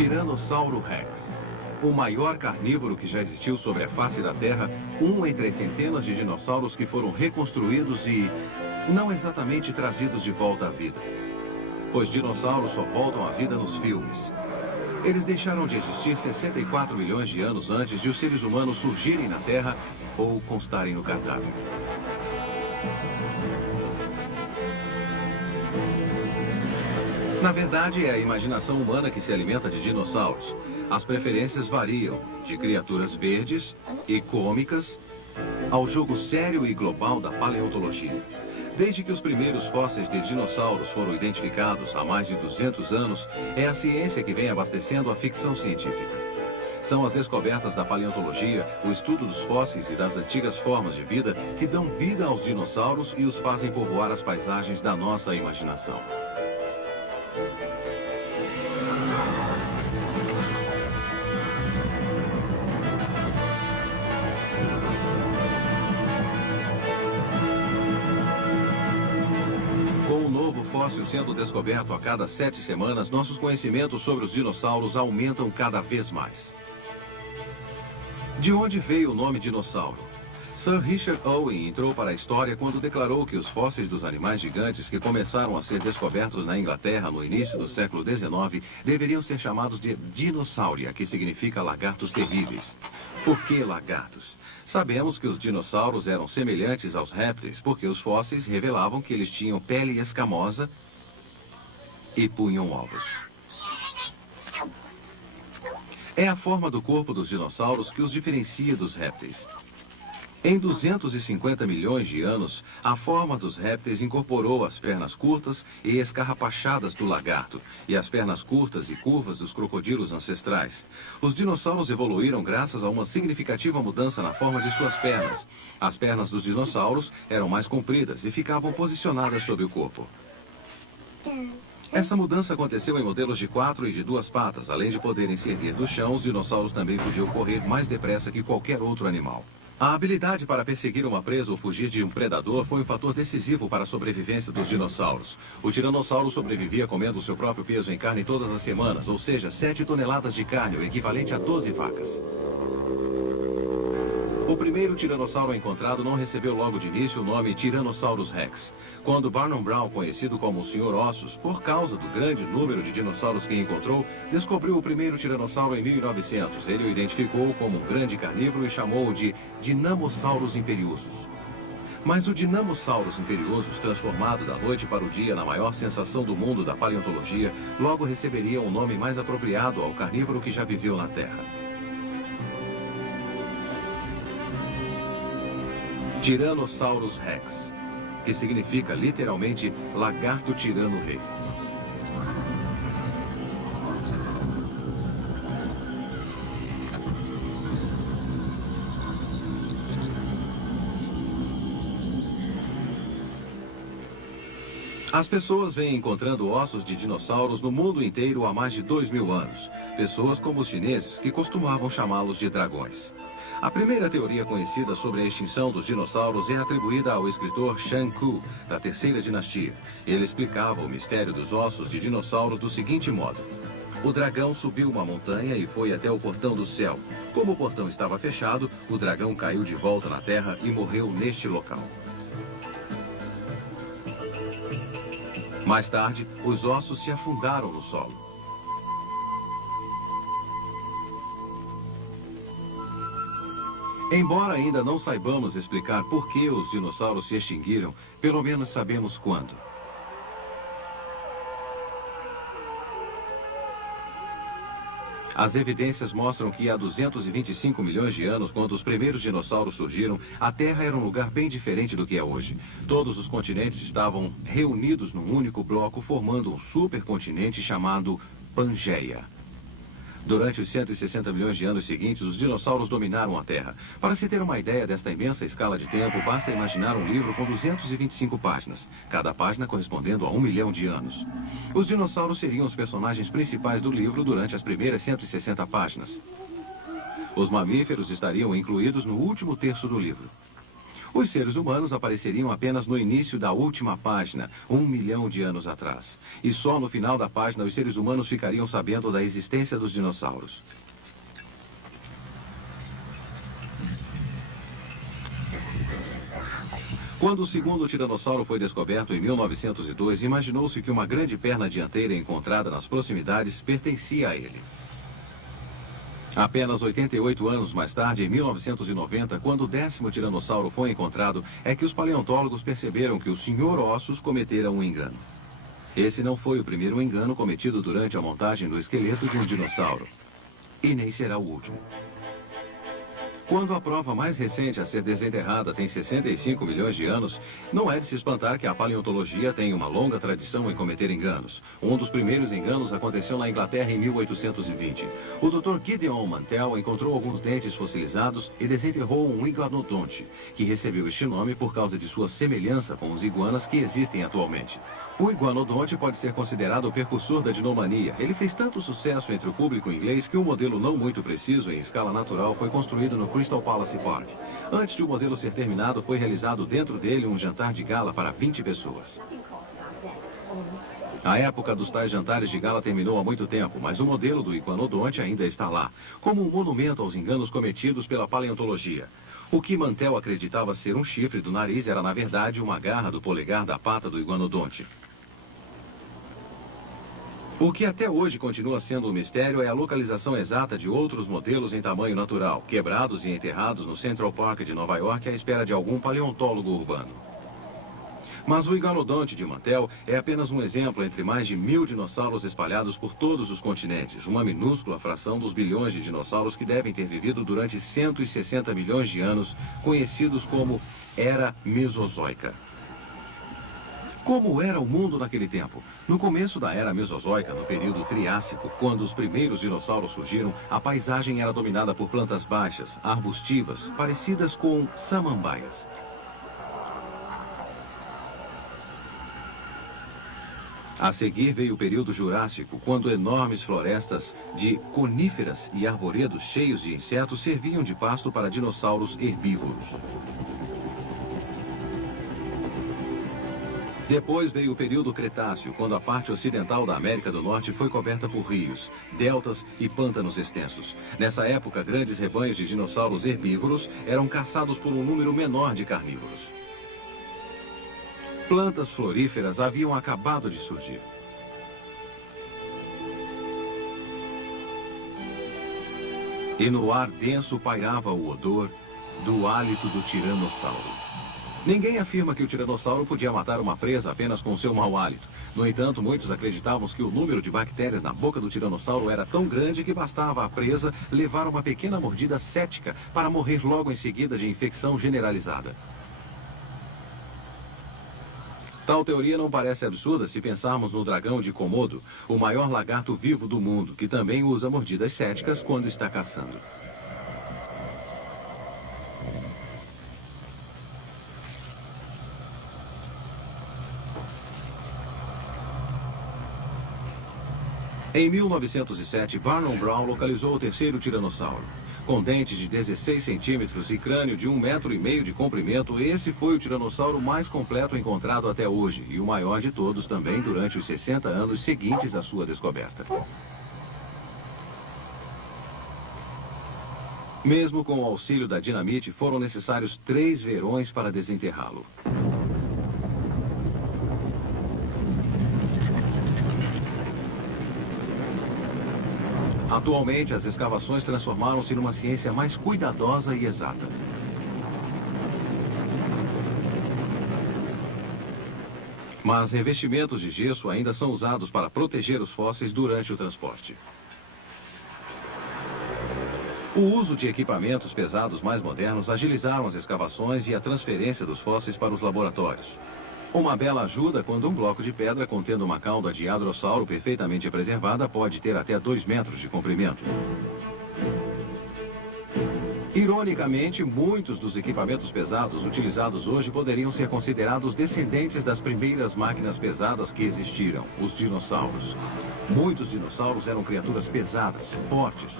Tiranossauro Rex. O maior carnívoro que já existiu sobre a face da Terra, um entre as centenas de dinossauros que foram reconstruídos e não exatamente trazidos de volta à vida. Pois dinossauros só voltam à vida nos filmes. Eles deixaram de existir 64 milhões de anos antes de os seres humanos surgirem na Terra ou constarem no cardápio. Na verdade, é a imaginação humana que se alimenta de dinossauros. As preferências variam, de criaturas verdes e cômicas ao jogo sério e global da paleontologia. Desde que os primeiros fósseis de dinossauros foram identificados há mais de 200 anos, é a ciência que vem abastecendo a ficção científica. São as descobertas da paleontologia, o estudo dos fósseis e das antigas formas de vida que dão vida aos dinossauros e os fazem povoar as paisagens da nossa imaginação. Com um novo fóssil sendo descoberto a cada 7 semanas, nossos conhecimentos sobre os dinossauros aumentam cada vez mais. De onde veio o nome dinossauro? Sir Richard Owen entrou para a história quando declarou que os fósseis dos animais gigantes que começaram a ser descobertos na Inglaterra no início do século XIX deveriam ser chamados de dinossauria, que significa lagartos terríveis. Por que lagartos? Sabemos que os dinossauros eram semelhantes aos répteis porque os fósseis revelavam que eles tinham pele escamosa e punham ovos. É a forma do corpo dos dinossauros que os diferencia dos répteis. Em 250 milhões de anos, a forma dos répteis incorporou as pernas curtas e escarrapachadas do lagarto e as pernas curtas e curvas dos crocodilos ancestrais. Os dinossauros evoluíram graças a uma significativa mudança na forma de suas pernas. As pernas dos dinossauros eram mais compridas e ficavam posicionadas sobre o corpo. Essa mudança aconteceu em modelos de 4 e de 2 patas. Além de poderem se erguer do chão, os dinossauros também podiam correr mais depressa que qualquer outro animal. A habilidade para perseguir uma presa ou fugir de um predador foi um fator decisivo para a sobrevivência dos dinossauros. O tiranossauro sobrevivia comendo seu próprio peso em carne todas as semanas, ou seja, 7 toneladas de carne, o equivalente a 12 vacas. O primeiro tiranossauro encontrado não recebeu logo de início o nome Tyrannosaurus Rex. Quando Barnum Brown, conhecido como o Sr. Ossos, por causa do grande número de dinossauros que encontrou, descobriu o primeiro tiranossauro em 1900. Ele o identificou como um grande carnívoro e chamou-o de Dinamosaurus imperiosus. Mas o Dinamosaurus imperiosus, transformado da noite para o dia na maior sensação do mundo da paleontologia, logo receberia um nome mais apropriado ao carnívoro que já viveu na Terra. Tyrannosaurus Rex, que significa literalmente lagarto tirano rei. As pessoas vêm encontrando ossos de dinossauros no mundo inteiro há mais de 2000 anos. Pessoas como os chineses, que costumavam chamá-los de dragões. A primeira teoria conhecida sobre a extinção dos dinossauros é atribuída ao escritor Shang Ku, da terceira dinastia. Ele explicava o mistério dos ossos de dinossauros do seguinte modo: o dragão subiu uma montanha e foi até o portão do céu. Como o portão estava fechado, o dragão caiu de volta na terra e morreu neste local. Mais tarde, os ossos se afundaram no solo. Embora ainda não saibamos explicar por que os dinossauros se extinguiram, pelo menos sabemos quando. As evidências mostram que há 225 milhões de anos, quando os primeiros dinossauros surgiram, a Terra era um lugar bem diferente do que é hoje. Todos os continentes estavam reunidos num único bloco, formando um supercontinente chamado Pangeia. Durante os 160 milhões de anos seguintes, os dinossauros dominaram a Terra. Para se ter uma ideia desta imensa escala de tempo, basta imaginar um livro com 225 páginas, cada página correspondendo a 1 milhão de anos. Os dinossauros seriam os personagens principais do livro durante as primeiras 160 páginas. Os mamíferos estariam incluídos no último terço do livro. Os seres humanos apareceriam apenas no início da última página, 1 milhão de anos atrás. E só no final da página os seres humanos ficariam sabendo da existência dos dinossauros. Quando o segundo tiranossauro foi descoberto em 1902, imaginou-se que uma grande perna dianteira encontrada nas proximidades pertencia a ele. Apenas 88 anos mais tarde, em 1990, quando o 10º tiranossauro foi encontrado, é que os paleontólogos perceberam que o Sr. Ossos cometera um engano. Esse não foi o primeiro engano cometido durante a montagem do esqueleto de um dinossauro. E nem será o último. Quando a prova mais recente a ser desenterrada tem 65 milhões de anos, não é de se espantar que a paleontologia tem uma longa tradição em cometer enganos. Um dos primeiros enganos aconteceu na Inglaterra em 1820. O Dr. Gideon Mantell encontrou alguns dentes fossilizados e desenterrou um iguanodonte, que recebeu este nome por causa de sua semelhança com os iguanas que existem atualmente. O iguanodonte pode ser considerado o precursor da dinomania. Ele fez tanto sucesso entre o público inglês que um modelo não muito preciso em escala natural foi construído no Crystal Palace Park. Antes de o modelo ser terminado, foi realizado dentro dele um jantar de gala para 20 pessoas. A época dos tais jantares de gala terminou há muito tempo, mas o modelo do iguanodonte ainda está lá, como um monumento aos enganos cometidos pela paleontologia. O que Mantell acreditava ser um chifre do nariz era, na verdade, uma garra do polegar da pata do iguanodonte. O que até hoje continua sendo um mistério é a localização exata de outros modelos em tamanho natural, quebrados e enterrados no Central Park de Nova York à espera de algum paleontólogo urbano. Mas o iguanodonte de Mantell é apenas um exemplo entre mais de 1000 dinossauros espalhados por todos os continentes, uma minúscula fração dos bilhões de dinossauros que devem ter vivido durante 160 milhões de anos, conhecidos como Era Mesozoica. Como era o mundo naquele tempo? No começo da Era Mesozoica, no período Triássico, quando os primeiros dinossauros surgiram, a paisagem era dominada por plantas baixas, arbustivas, parecidas com samambaias. A seguir veio o período Jurássico, quando enormes florestas de coníferas e arvoredos cheios de insetos serviam de pasto para dinossauros herbívoros. Depois veio o período Cretáceo, quando a parte ocidental da América do Norte foi coberta por rios, deltas e pântanos extensos. Nessa época, grandes rebanhos de dinossauros herbívoros eram caçados por um número menor de carnívoros. Plantas floríferas haviam acabado de surgir. E no ar denso pairava o odor do hálito do tiranossauro. Ninguém afirma que o tiranossauro podia matar uma presa apenas com seu mau hálito. No entanto, muitos acreditavam que o número de bactérias na boca do tiranossauro era tão grande que bastava à presa levar uma pequena mordida cética para morrer logo em seguida de infecção generalizada. Tal teoria não parece absurda se pensarmos no dragão de Komodo, o maior lagarto vivo do mundo, que também usa mordidas céticas quando está caçando. Em 1907, Barnum Brown localizou o terceiro tiranossauro. Com dentes de 16 centímetros e crânio de 1,5 metro de comprimento, esse foi o tiranossauro mais completo encontrado até hoje e o maior de todos também durante os 60 anos seguintes à sua descoberta. Mesmo com o auxílio da dinamite, foram necessários 3 verões para desenterrá-lo. Atualmente, as escavações transformaram-se numa ciência mais cuidadosa e exata. Mas revestimentos de gesso ainda são usados para proteger os fósseis durante o transporte. O uso de equipamentos pesados mais modernos agilizaram as escavações e a transferência dos fósseis para os laboratórios. Uma bela ajuda quando um bloco de pedra contendo uma cauda de hadrossauro perfeitamente preservada pode ter até 2 metros de comprimento. Ironicamente, muitos dos equipamentos pesados utilizados hoje poderiam ser considerados descendentes das primeiras máquinas pesadas que existiram, os dinossauros. Muitos dinossauros eram criaturas pesadas, fortes.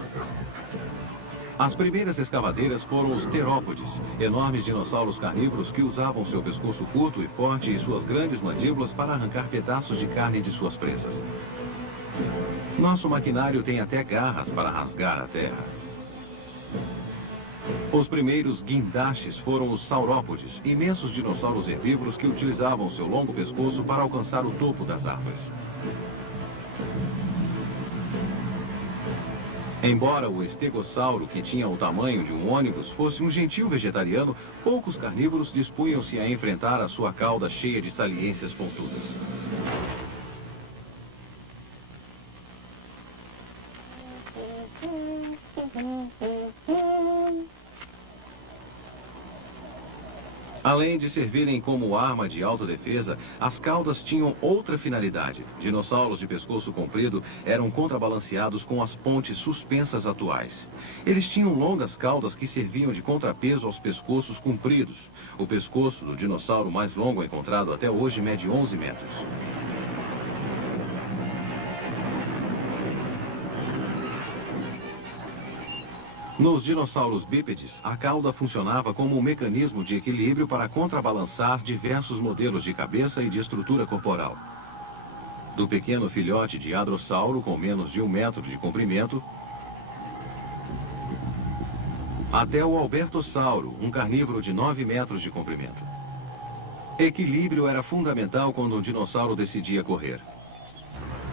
As primeiras escavadeiras foram os terópodes, enormes dinossauros carnívoros que usavam seu pescoço curto e forte e suas grandes mandíbulas para arrancar pedaços de carne de suas presas. Nosso maquinário tem até garras para rasgar a terra. Os primeiros guindastes foram os saurópodes, imensos dinossauros herbívoros que utilizavam seu longo pescoço para alcançar o topo das árvores. Embora o estegossauro, que tinha o tamanho de um ônibus, fosse um gentil vegetariano, poucos carnívoros dispunham-se a enfrentar a sua cauda cheia de saliências pontudas. Além de servirem como arma de autodefesa, as caudas tinham outra finalidade. Dinossauros de pescoço comprido eram contrabalanceados com as pontes suspensas atuais. Eles tinham longas caudas que serviam de contrapeso aos pescoços compridos. O pescoço do dinossauro mais longo encontrado até hoje mede 11 metros. Nos dinossauros bípedes, a cauda funcionava como um mecanismo de equilíbrio para contrabalançar diversos modelos de cabeça e de estrutura corporal. Do pequeno filhote de hadrossauro com menos de 1 metro de comprimento, até o albertossauro, um carnívoro de 9 metros de comprimento. Equilíbrio era fundamental quando um dinossauro decidia correr.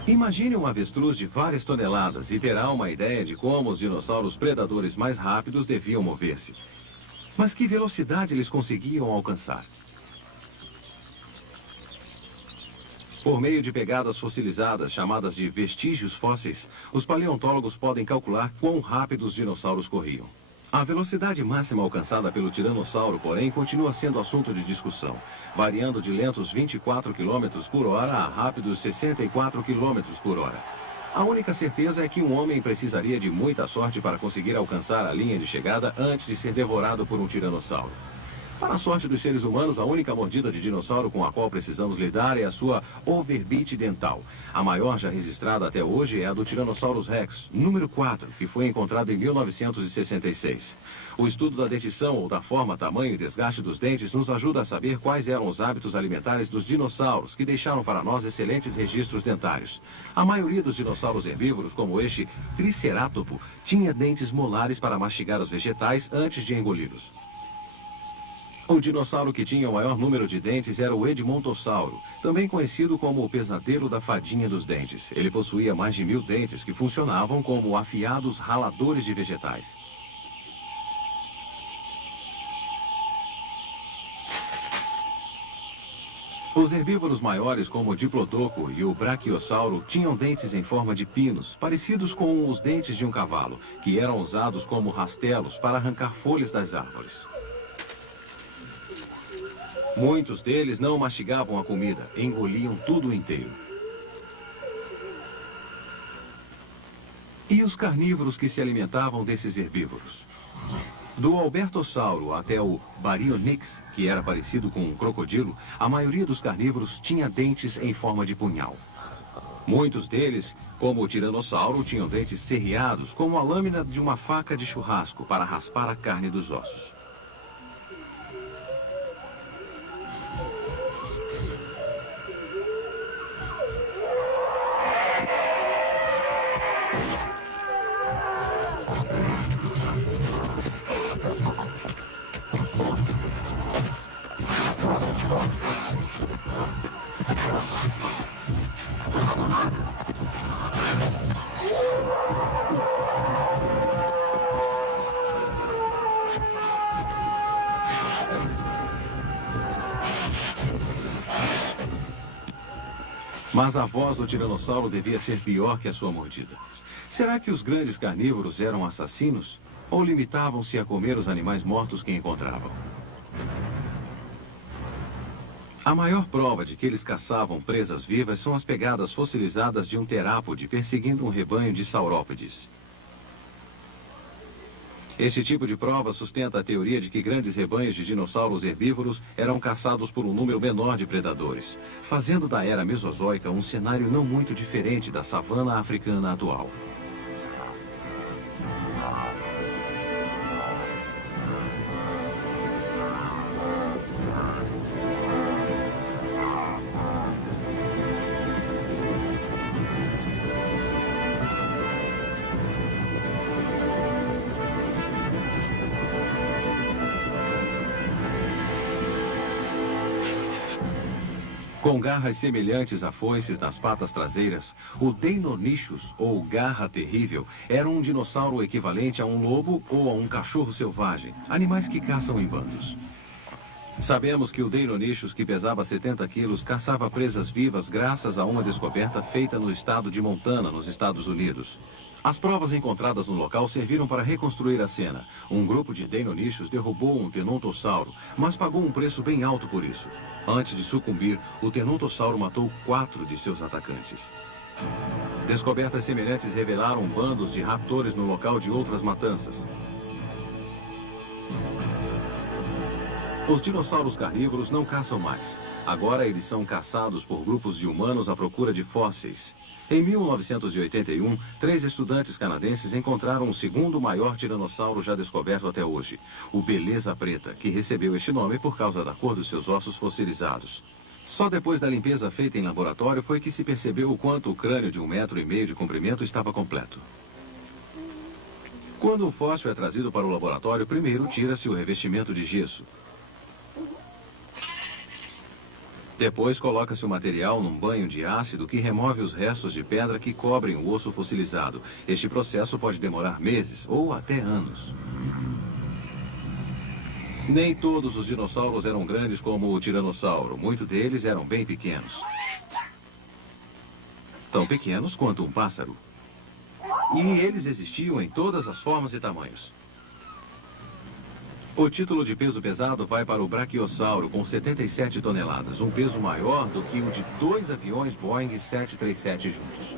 Imagine um avestruz de várias toneladas e terá uma ideia de como os dinossauros predadores mais rápidos deviam mover-se. Mas que velocidade eles conseguiam alcançar? Por meio de pegadas fossilizadas, chamadas de vestígios fósseis, os paleontólogos podem calcular quão rápido os dinossauros corriam. A velocidade máxima alcançada pelo tiranossauro, porém, continua sendo assunto de discussão, variando de lentos 24 km por hora a rápidos 64 km por hora. A única certeza é que um homem precisaria de muita sorte para conseguir alcançar a linha de chegada antes de ser devorado por um tiranossauro. Para a sorte dos seres humanos, a única mordida de dinossauro com a qual precisamos lidar é a sua overbite dental. A maior já registrada até hoje é a do Tyrannosaurus Rex, número 4, que foi encontrada em 1966. O estudo da dentição ou da forma, tamanho e desgaste dos dentes nos ajuda a saber quais eram os hábitos alimentares dos dinossauros, que deixaram para nós excelentes registros dentários. A maioria dos dinossauros herbívoros, como este Triceratopo, tinha dentes molares para mastigar os vegetais antes de engoli-los. O dinossauro que tinha o maior número de dentes era o Edmontossauro, também conhecido como o pesadelo da fadinha dos dentes. Ele possuía mais de 1000 dentes que funcionavam como afiados raladores de vegetais. Os herbívoros maiores, como o Diplodoco e o Brachiosauro, tinham dentes em forma de pinos, parecidos com os dentes de um cavalo, que eram usados como rastelos para arrancar folhas das árvores. Muitos deles não mastigavam a comida, engoliam tudo inteiro. E os carnívoros que se alimentavam desses herbívoros? Do Albertossauro até o Baryonyx, que era parecido com um crocodilo, a maioria dos carnívoros tinha dentes em forma de punhal. Muitos deles, como o Tiranossauro, tinham dentes serreados, como a lâmina de uma faca de churrasco, para raspar a carne dos ossos. Mas a voz do tiranossauro devia ser pior que a sua mordida. Será que os grandes carnívoros eram assassinos? Ou limitavam-se a comer os animais mortos que encontravam? A maior prova de que eles caçavam presas vivas são as pegadas fossilizadas de um terápode perseguindo um rebanho de saurópodes. Este tipo de prova sustenta a teoria de que grandes rebanhos de dinossauros herbívoros eram caçados por um número menor de predadores, fazendo da era mesozoica um cenário não muito diferente da savana africana atual. Com garras semelhantes a foices nas patas traseiras, o Deinonychus, ou garra terrível, era um dinossauro equivalente a um lobo ou a um cachorro selvagem, animais que caçam em bandos. Sabemos que o Deinonychus, que pesava 70 quilos, caçava presas vivas graças a uma descoberta feita no estado de Montana, nos Estados Unidos. As provas encontradas no local serviram para reconstruir a cena. Um grupo de Deinonychus derrubou um Tenontossauro, mas pagou um preço bem alto por isso. Antes de sucumbir, o Tenontossauro matou 4 de seus atacantes. Descobertas semelhantes revelaram bandos de raptores no local de outras matanças. Os dinossauros carnívoros não caçam mais. Agora eles são caçados por grupos de humanos à procura de fósseis. Em 1981, 3 estudantes canadenses encontraram o segundo maior tiranossauro já descoberto até hoje, o Beleza Preta, que recebeu este nome por causa da cor dos seus ossos fossilizados. Só depois da limpeza feita em laboratório foi que se percebeu o quanto o crânio de 1,5 metro de comprimento estava completo. Quando o fóssil é trazido para o laboratório, primeiro tira-se o revestimento de gesso. Depois coloca-se o material num banho de ácido que remove os restos de pedra que cobrem o osso fossilizado. Este processo pode demorar meses ou até anos. Nem todos os dinossauros eram grandes como o tiranossauro. Muitos deles eram bem pequenos. Tão pequenos quanto um pássaro. E eles existiam em todas as formas e tamanhos. O título de peso pesado vai para o Brachiosauro, com 77 toneladas, um peso maior do que o de 2 aviões Boeing 737 juntos.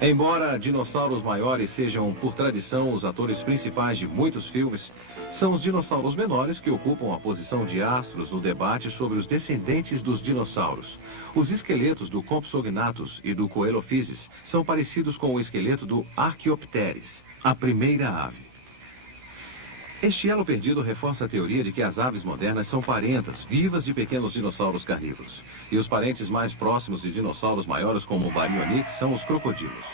Embora dinossauros maiores sejam, por tradição, os atores principais de muitos filmes, são os dinossauros menores que ocupam a posição de astros no debate sobre os descendentes dos dinossauros. Os esqueletos do Compsognathus e do Coelophysis são parecidos com o esqueleto do Archaeopteryx, a primeira ave. Este elo perdido reforça a teoria de que as aves modernas são parentas, vivas de pequenos dinossauros carnívoros. E os parentes mais próximos de dinossauros maiores como o Baryonyx são os crocodilos.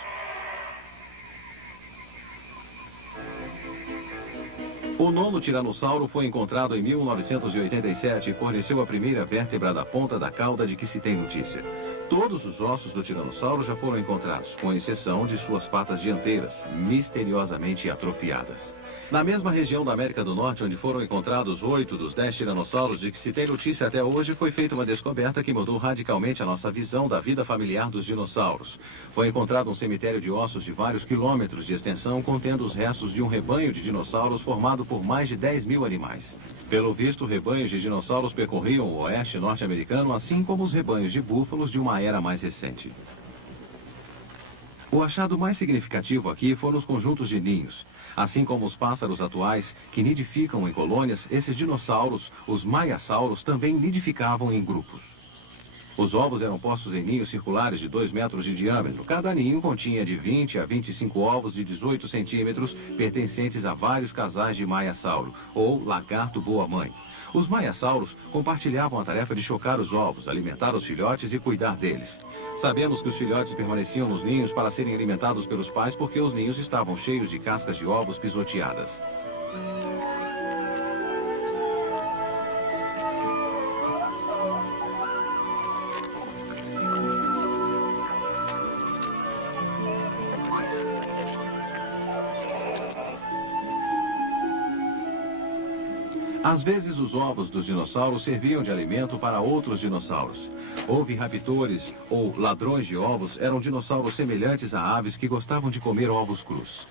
O nono tiranossauro foi encontrado em 1987 e forneceu a primeira vértebra da ponta da cauda de que se tem notícia. Todos os ossos do tiranossauro já foram encontrados, com exceção de suas patas dianteiras, misteriosamente atrofiadas. Na mesma região da América do Norte, onde foram encontrados 8 dos 10 tiranossauros de que se tem notícia até hoje, foi feita uma descoberta que mudou radicalmente a nossa visão da vida familiar dos dinossauros. Foi encontrado um cemitério de ossos de vários quilômetros de extensão, contendo os restos de um rebanho de dinossauros formado por mais de 10 mil animais. Pelo visto, rebanhos de dinossauros percorriam o oeste norte-americano, assim como os rebanhos de búfalos de uma era mais recente. O achado mais significativo aqui foram os conjuntos de ninhos. Assim como os pássaros atuais, que nidificam em colônias, esses dinossauros, os maiasauros, também nidificavam em grupos. Os ovos eram postos em ninhos circulares de 2 metros de diâmetro. Cada ninho continha de 20 a 25 ovos de 18 centímetros, pertencentes a vários casais de maiasauro, ou lagarto boa-mãe. Os maiasauros compartilhavam a tarefa de chocar os ovos, alimentar os filhotes e cuidar deles. Sabemos que os filhotes permaneciam nos ninhos para serem alimentados pelos pais porque os ninhos estavam cheios de cascas de ovos pisoteadas. Às vezes, os ovos dos dinossauros serviam de alimento para outros dinossauros. Oviraptores, ou ladrões de ovos, eram dinossauros semelhantes a aves que gostavam de comer ovos crus.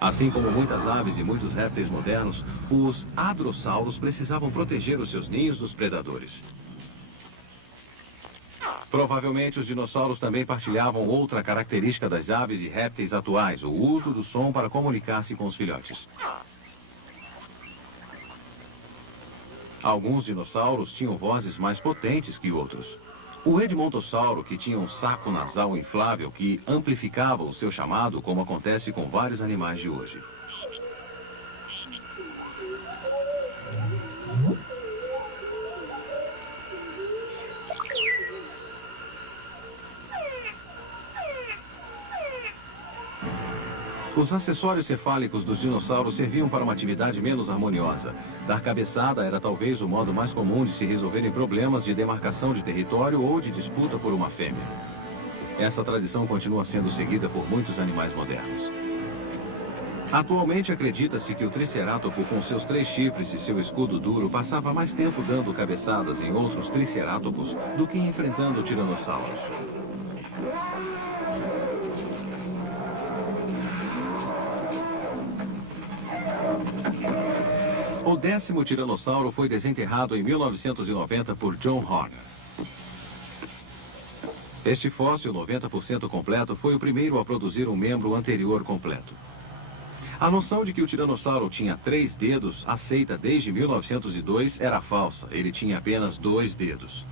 Assim como muitas aves e muitos répteis modernos, os hadrossauros precisavam proteger os seus ninhos dos predadores. Provavelmente, os dinossauros também partilhavam outra característica das aves e répteis atuais, o uso do som para comunicar-se com os filhotes. Alguns dinossauros tinham vozes mais potentes que outros. O Edmontossauro, que tinha um saco nasal inflável que amplificava o seu chamado, como acontece com vários animais de hoje. Os acessórios cefálicos dos dinossauros serviam para uma atividade menos harmoniosa. Dar cabeçada era talvez o modo mais comum de se resolverem problemas de demarcação de território ou de disputa por uma fêmea. Essa tradição continua sendo seguida por muitos animais modernos. Atualmente acredita-se que o tricerátopo, com seus 3 chifres e seu escudo duro, passava mais tempo dando cabeçadas em outros tricerátomos do que enfrentando tiranossauros. O 10º tiranossauro foi desenterrado em 1990 por John Horner. Este fóssil 90% completo foi o primeiro a produzir um membro anterior completo. A noção de que o tiranossauro tinha 3 dedos, aceita desde 1902, era falsa. Ele tinha apenas 2 dedos.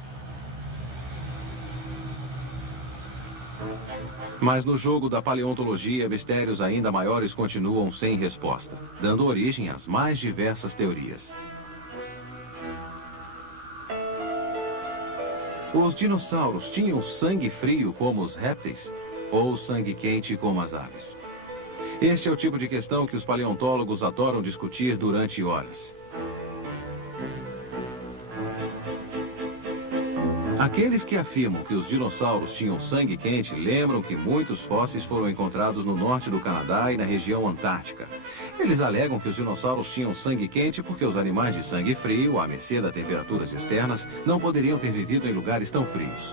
Mas no jogo da paleontologia, mistérios ainda maiores continuam sem resposta, dando origem às mais diversas teorias. Os dinossauros tinham sangue frio como os répteis ou sangue quente como as aves? Este é o tipo de questão que os paleontólogos adoram discutir durante horas. Aqueles que afirmam que os dinossauros tinham sangue quente lembram que muitos fósseis foram encontrados no norte do Canadá e na região antártica. Eles alegam que os dinossauros tinham sangue quente porque os animais de sangue frio, à mercê das temperaturas externas, não poderiam ter vivido em lugares tão frios.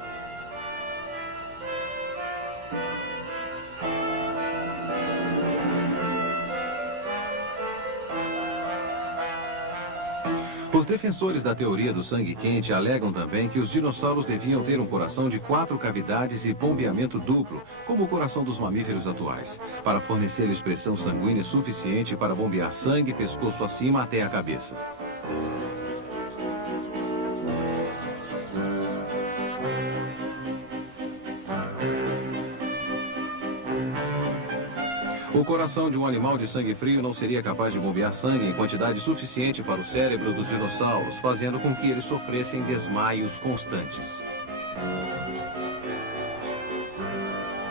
Os defensores da teoria do sangue quente alegam também que os dinossauros deviam ter um coração de 4 cavidades e bombeamento duplo, como o coração dos mamíferos atuais, para fornecer pressão sanguínea suficiente para bombear sangue pescoço acima até a cabeça. O coração de um animal de sangue frio não seria capaz de bombear sangue em quantidade suficiente para o cérebro dos dinossauros, fazendo com que eles sofressem desmaios constantes.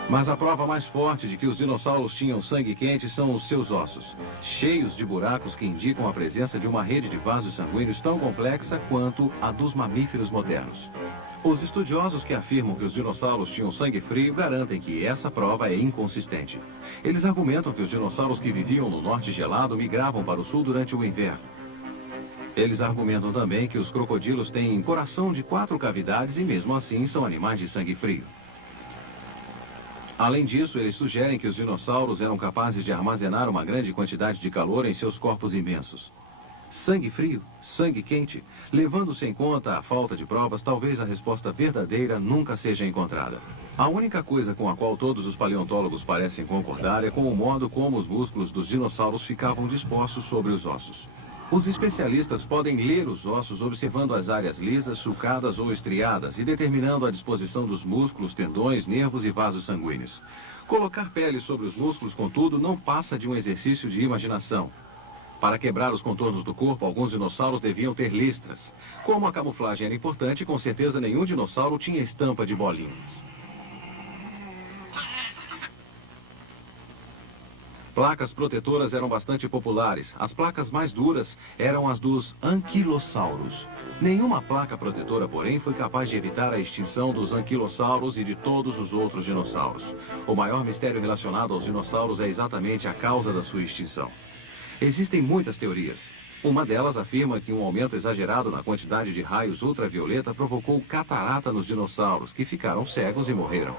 Mas a prova mais forte de que os dinossauros tinham sangue quente são os seus ossos, cheios de buracos que indicam a presença de uma rede de vasos sanguíneos tão complexa quanto a dos mamíferos modernos. Os estudiosos que afirmam que os dinossauros tinham sangue frio garantem que essa prova é inconsistente. Eles argumentam que os dinossauros que viviam no norte gelado migravam para o sul durante o inverno. Eles argumentam também que os crocodilos têm coração de 4 cavidades e mesmo assim são animais de sangue frio. Além disso, eles sugerem que os dinossauros eram capazes de armazenar uma grande quantidade de calor em seus corpos imensos. Sangue frio? Sangue quente? Levando-se em conta a falta de provas, talvez a resposta verdadeira nunca seja encontrada. A única coisa com a qual todos os paleontólogos parecem concordar é com o modo como os músculos dos dinossauros ficavam dispostos sobre os ossos. Os especialistas podem ler os ossos observando as áreas lisas, sulcadas ou estriadas e determinando a disposição dos músculos, tendões, nervos e vasos sanguíneos. Colocar pele sobre os músculos, contudo, não passa de um exercício de imaginação. Para quebrar os contornos do corpo, alguns dinossauros deviam ter listras. Como a camuflagem era importante, com certeza nenhum dinossauro tinha estampa de bolinhas. Placas protetoras eram bastante populares. As placas mais duras eram as dos anquilossauros. Nenhuma placa protetora, porém, foi capaz de evitar a extinção dos anquilossauros e de todos os outros dinossauros. O maior mistério relacionado aos dinossauros é exatamente a causa da sua extinção. Existem muitas teorias. Uma delas afirma que um aumento exagerado na quantidade de raios ultravioleta provocou catarata nos dinossauros, que ficaram cegos e morreram.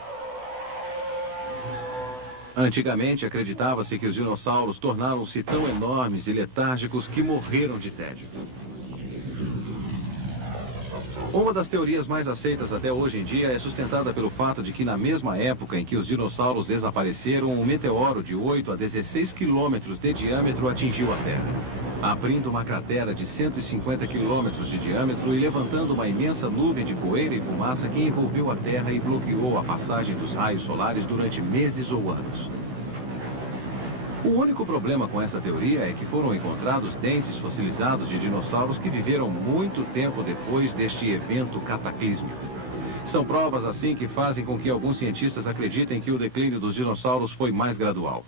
Antigamente, acreditava-se que os dinossauros tornaram-se tão enormes e letárgicos que morreram de tédio. Uma das teorias mais aceitas até hoje em dia é sustentada pelo fato de que na mesma época em que os dinossauros desapareceram, um meteoro de 8 a 16 quilômetros de diâmetro atingiu a Terra, abrindo uma cratera de 150 quilômetros de diâmetro e levantando uma imensa nuvem de poeira e fumaça que envolveu a Terra e bloqueou a passagem dos raios solares durante meses ou anos. O único problema com essa teoria é que foram encontrados dentes fossilizados de dinossauros que viveram muito tempo depois deste evento cataclísmico. São provas assim que fazem com que alguns cientistas acreditem que o declínio dos dinossauros foi mais gradual.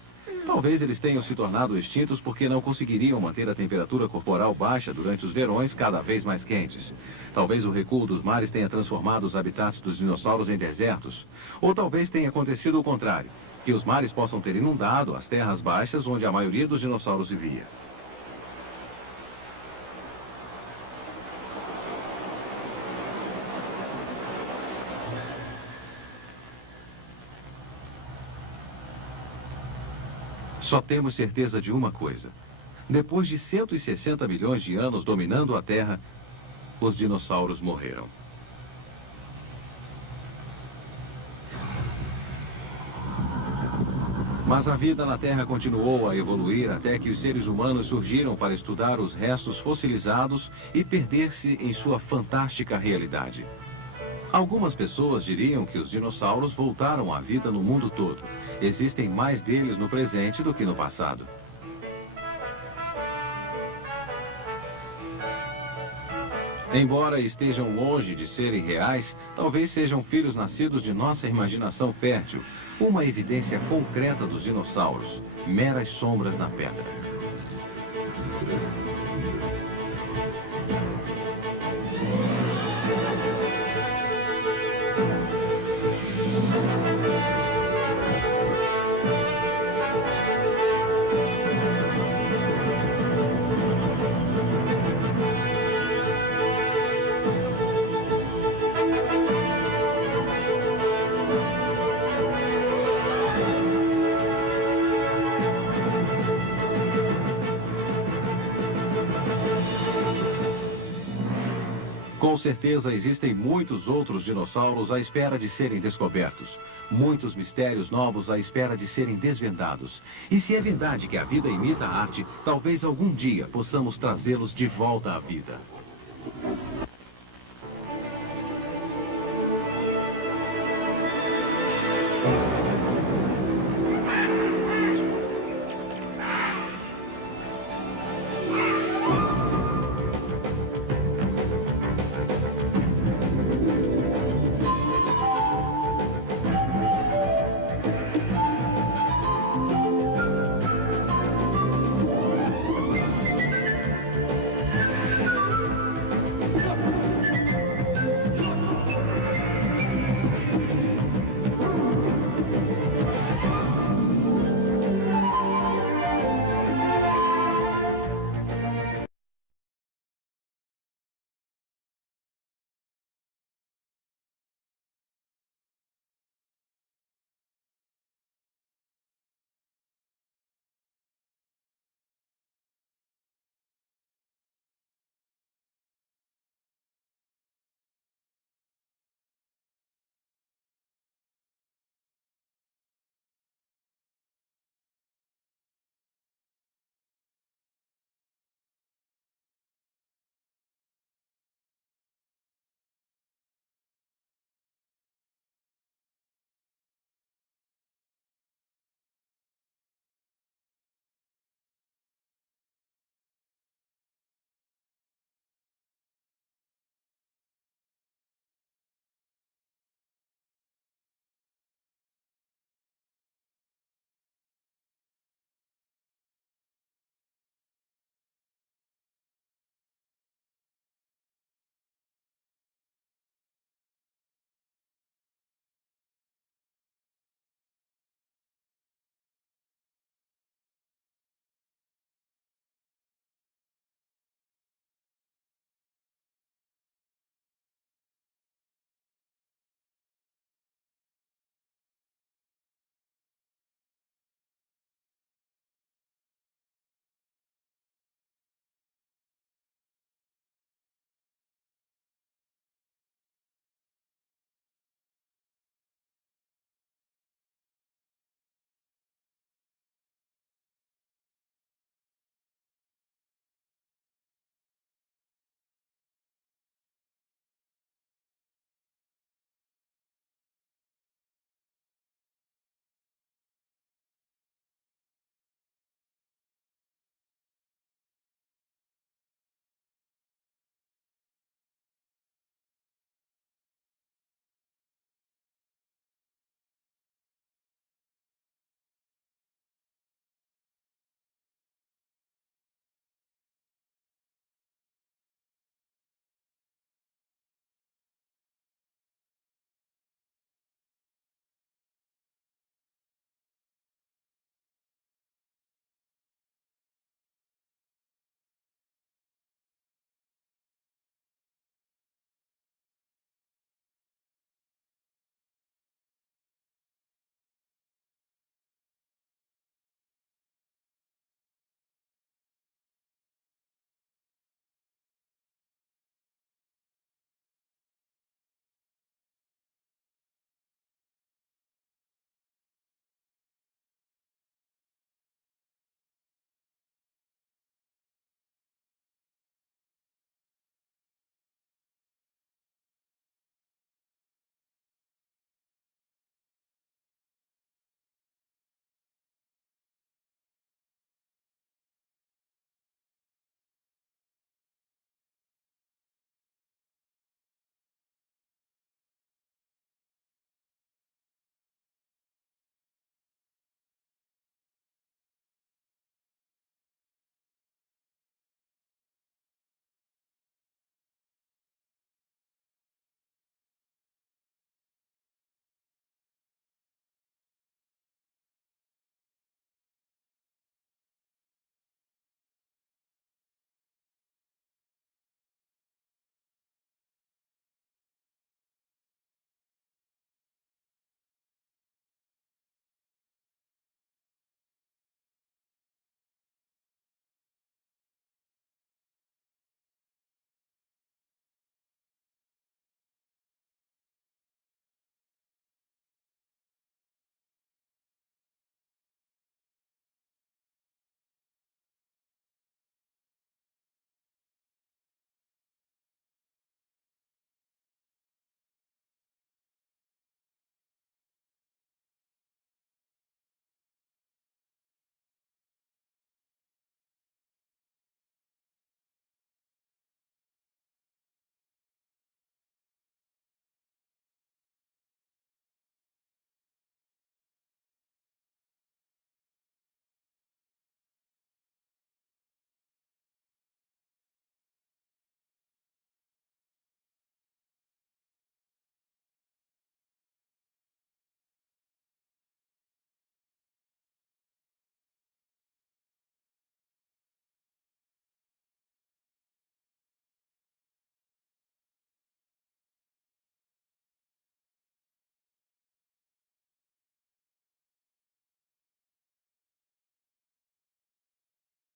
Talvez eles tenham se tornado extintos porque não conseguiriam manter a temperatura corporal baixa durante os verões cada vez mais quentes. Talvez o recuo dos mares tenha transformado os habitats dos dinossauros em desertos. Ou talvez tenha acontecido o contrário, que os mares possam ter inundado as terras baixas onde a maioria dos dinossauros vivia. Só temos certeza de uma coisa. Depois de 160 milhões de anos dominando a Terra, os dinossauros morreram. Mas a vida na Terra continuou a evoluir até que os seres humanos surgiram para estudar os restos fossilizados e perder-se em sua fantástica realidade. Algumas pessoas diriam que os dinossauros voltaram à vida no mundo todo. Existem mais deles no presente do que no passado. Embora estejam longe de serem reais, talvez sejam filhos nascidos de nossa imaginação fértil, uma evidência concreta dos dinossauros, meras sombras na pedra. Com certeza existem muitos outros dinossauros à espera de serem descobertos. Muitos mistérios novos à espera de serem desvendados. E se é verdade que a vida imita a arte, talvez algum dia possamos trazê-los de volta à vida.